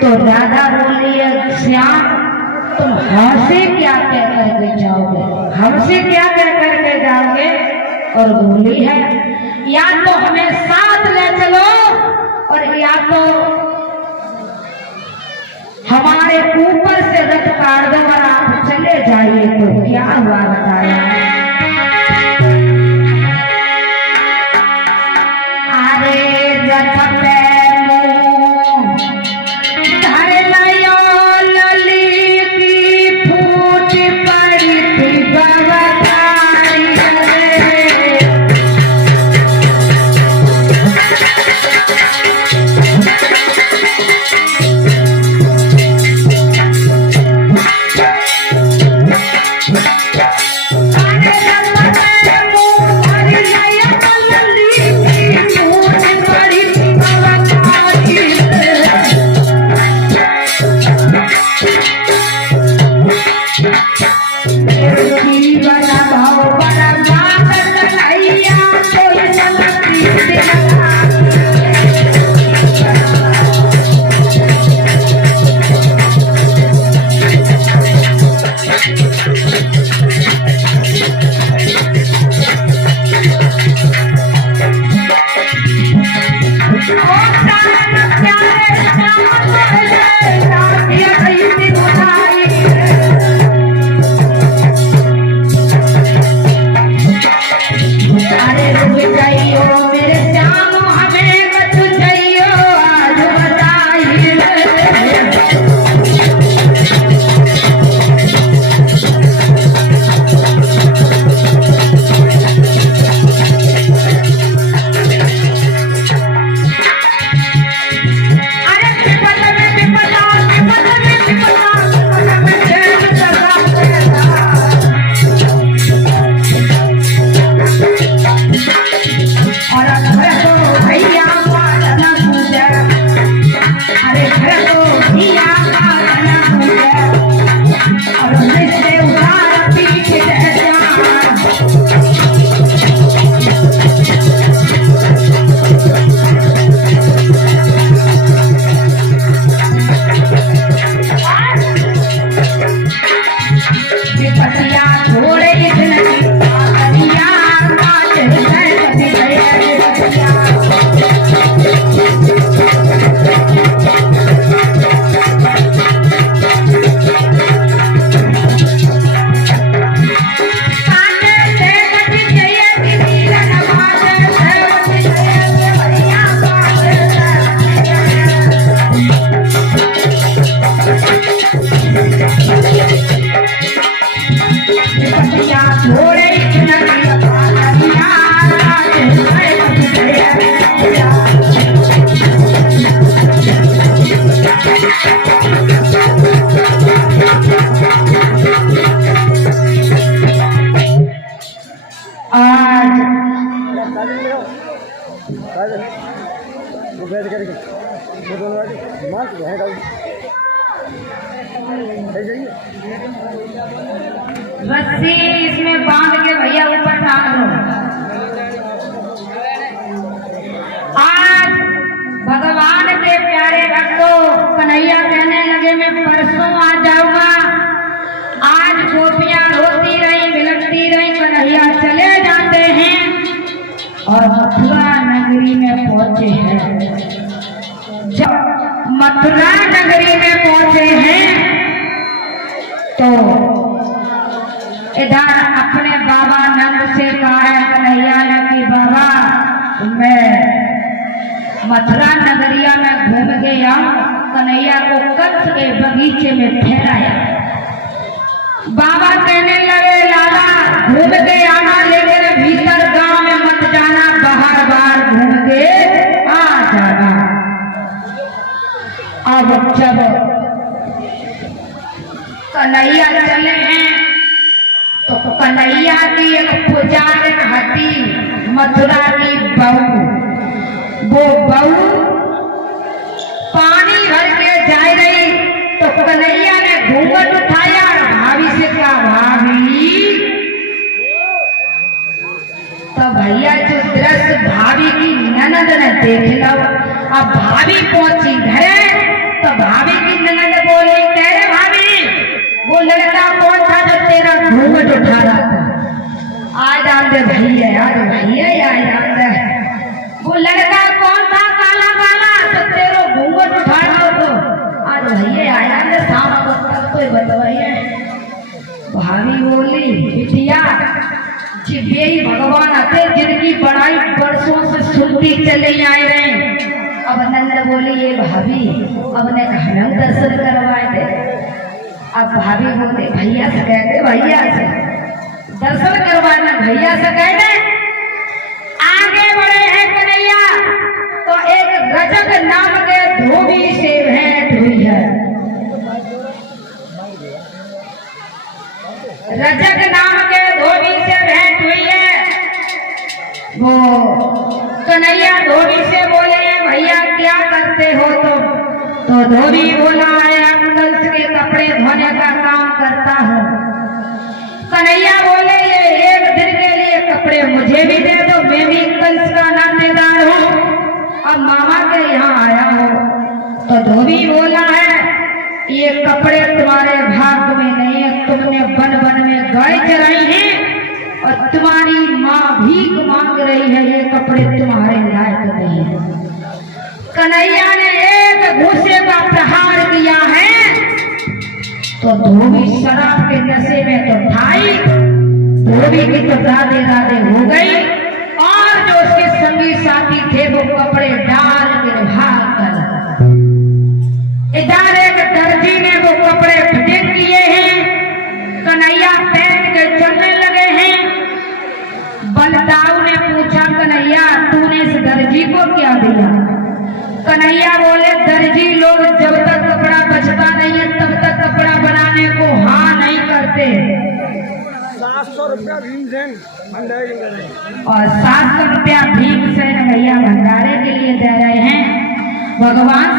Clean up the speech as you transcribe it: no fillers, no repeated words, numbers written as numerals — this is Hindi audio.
तो राधा बोली श्याम तुम हमसे क्या कह करके जाओगे, हमसे क्या कह करके जाओगे? और बोली है या तो हमें साथ ले चलो और या तो हमारे ऊपर से रथ काट दो और आप चले जाइए। तो क्या हुआ बताया? अरे रथ पे रस्सी इसमें बांध के भैया ऊपर टांग दो। आज भगवान के प्यारे भक्तों कन्हैया कहने लगे मैं परसों आ जाऊंगा। आज गोपियां रोती रही बिलखती रही, कन्हैया चले जाते हैं और मथुरा नगरी में पहुंचे हैं। जब मथुरा नगरी में पहुंचे हैं तो इधर अपने बाबा नंद से कहा है कन्हैया ने कि बाबा मैं मथुरा नगरिया में घूम गया। कन्हैया को कंस के बगीचे में ठहराया। बाबा कहने लगे लाला घूम के आना, लेकिन भीतर गांव में मत जाना, बाहर बाहर घूम के आ जाना। अब जब कन्हैया चले हैं तो कन्हैया की एक पुजारी हती मथुरा की बहू, वो बहू पानी भर के जा रही तो कन्हैया ने घूंघट उठाया और भाभी से कहा भाभी। तो भैया जो दृश्य भाभी की ननद ने देख लो। अब भाभी पहुंची घरे तो भाभी यही भगवान आते जिनकी बड़ाई वर्षों से सुनती चले आए रहे। अब नंद बोली ये भाभी अब ने कहा दर्शन करवाए थे। अब भाभी बोलते भैया से कहते भैया से दर्शन करवाना भैया से कहते। आगे बढ़े हैं कन्हैया तो एक रजक नाम के धोबी से भेंट हुई है। रजक नाम के धोबी से भेंट हुई है। वो कन्हैया धोबी से बोले भैया क्या करते हो तुम? तो धोबी बोला है कंस के कपड़े धोने का काम करता हूँ। कन्हैया बोले ये एक दिन के लिए कपड़े मुझे भी दे दो, मैं भी कंस का नातेदार हूँ, अब मामा के यहाँ आया हूँ। तो धोबी बोला है ये कपड़े तुम्हारे भाग में नहीं है, तुमने वन वन में गाय चराई है और तुम्हारी माँ भीख मांग रही है, ये कपड़े तुम्हारे लायक नहीं है। कन्हैया ने एक घूसे का प्रहार किया है तो धोबी शराब के नशे में तो ढाई धोबी की तो दादे दादे हो गई और जो उसके संगी साथी थे वो कपड़े डाल कर भाग कर। इधर एक दर्जी ने वो कपड़े फिटिंग किए हैं, कन्हैया पहन के चलने लगे हैं। बलदाऊ ने पूछा कन्हैया तूने इस दर्जी को क्या दिया? कन्हैया बोले दर्जी लोग जब तक कपड़ा बचता नहीं है तब तक कपड़ा बनाने को हाँ नहीं करते। 700 रुपया भीमसेन भंडारे और 700 रुपया भीमसेन भैया भंडारे के लिए दे रहे हैं। भगवान